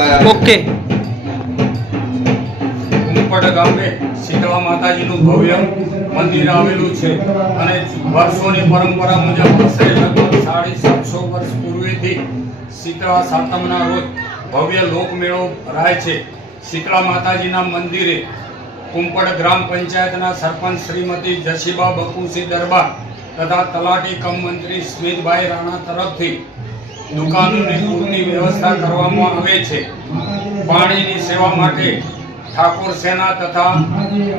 Okay. કુંપડ ગામે શીતળા માતાજીનું ભવ્ય મંદિર આવેલું છે અને વર્ષોની પરંપરા મુજબ આશરે લગભગ 750 વર્ષ પૂર્વેથી શીતળા સાતમના રોજ ભવ્ય લોકમેળો ભરાય છે. શીતળા માતાજીના મંદિરે કુંપડ ગ્રામ પંચાયતના સરપંચ શ્રીમતી જશીબા બકુસિંહ દરબાર તથા તલાટી કમ મંત્રી સ્મિતભાઈ રાણા તરફથી દુકાનોની પૂરતી વ્યવસ્થા કરવામાં આવે છે. પાણીની સેવા માટે ઠાકોર સેના તથા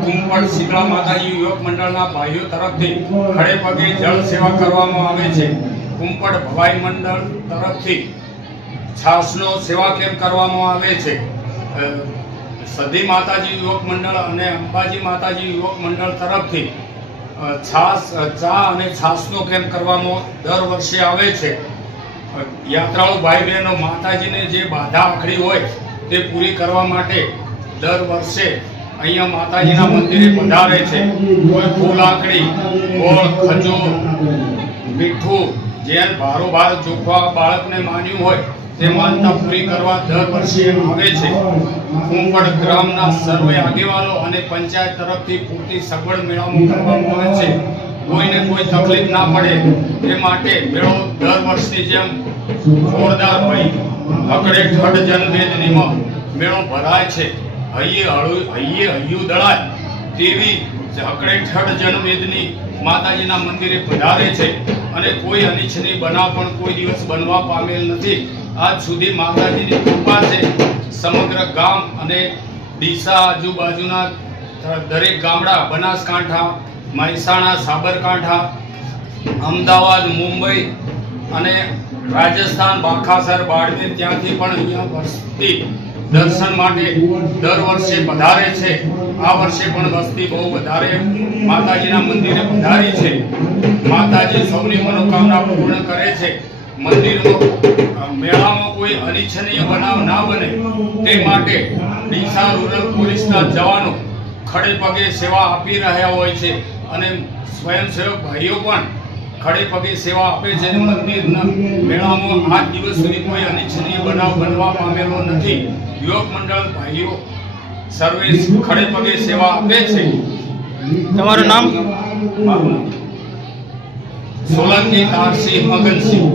કુંપડ શીતળા માતાજી યુવક મંડળના ભાઈઓ તરફથી ખડે પગે જળ સેવા કરવામાં આવે છે. કુંપડ ભવાઈ મંડળ તરફથી છાસનો સેવા કેમ્પ કરવામાં આવે છે. સધી માતાજી યુવક મંડળ અને અંબાજી માતાજી યુવક મંડળ તરફથી ચા અને છાસનો કેમ્પ કરવામાં દર વર્ષે આવે છે. યાત્રાળુ ભાઈ બહેનો માતાજીને જે બાધા આખરી હોય તે પૂરી કરવા માટે દર વર્ષે અહીંયા માતાજીના મંદિરે પધારે છે. કોઈ ફૂલ આંકડી, ગોળ, ખજૂર, મીઠું, જેન ભારોભાર ચોખવા બાળકને માન્યું હોય તે માનતા પૂરી કરવા દર વર્ષે આવે છે. કુંપડ ગ્રામના સર્વે આગેવાનો અને પંચાયત તરફથી પૂરતી સગવડ મેળવવામાં કરવામાં આવે છે. કોઈને કોઈ તકલીફ ના પડે તે માટે મેળો દર વર્ષની જેમ જોરદાર ભાઈ હકડે ઠડ જનમેદનીમાં મેળો ભરાય છે. હૈયું દળાય તેવી હકડે ઠડ જનમેદની માતાજીના મંદિરે પધારે છે અને કોઈ અનિચ્છનીય બનાવ પણ કોઈ દિવસ બનવા પામેલ નથી. આજ સુધી માતાજીની કૃપા છે. સમગ્ર ગામ અને ડીસા આજુબાજુના દરેક ગામડા, બનાસકાંઠા, મહેસાણા, સાબરકાંઠા, અમદાવાદ, મુંબઈ અને રાજસ્થાન, બાખાસર, બાડમેર ત્યાંથી પણ અહીંયા વસ્તી દર્શન માટે દર વર્ષે પધારે છે. આ વર્ષે પણ વસ્તી બહુ વધારે માતાજીના મંદિરે પધારી છે. માતાજી સૌની મનોકામના પૂર્ણ કરે છે. મંદિરમાં મેળામાં કોઈ અનિચ્છનીય બનાવ ના બને તે માટે ડીસા રૂરલ પોલીસના જવાનો ખડે પગે સેવા આપી રહ્યા હોય છે અને સ્વયંસેવક ભાઈઓ પણ ખડે પગે સેવા આપે છે. મંદિરના મેળામાં આજ દિવસ સુધી કોઈ અનિચ્છનીય બનાવ બનવા પામેલો નથી. યુવક મંડળ ભાઈઓ સર્વે ખડે પગે સેવા આપે છે. તમારું નામ? મારું નામ સોલંકી તારસિંહ મગનસિંહ.